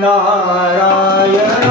Narayan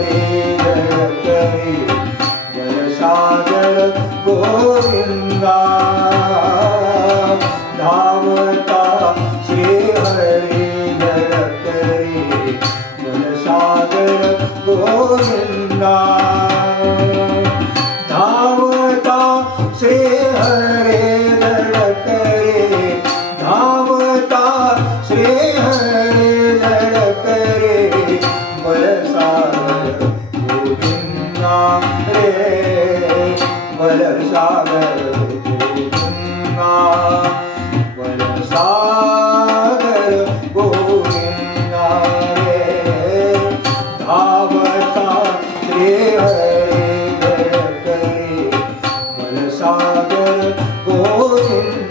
Yeah.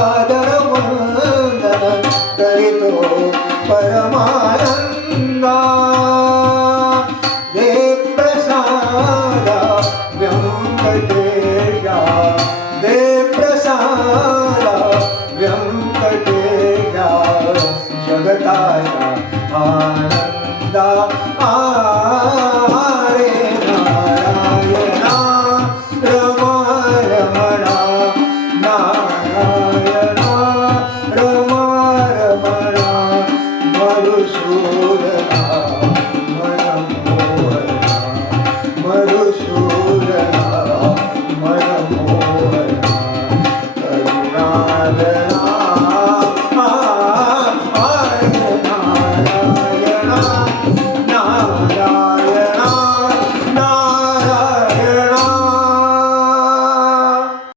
Father.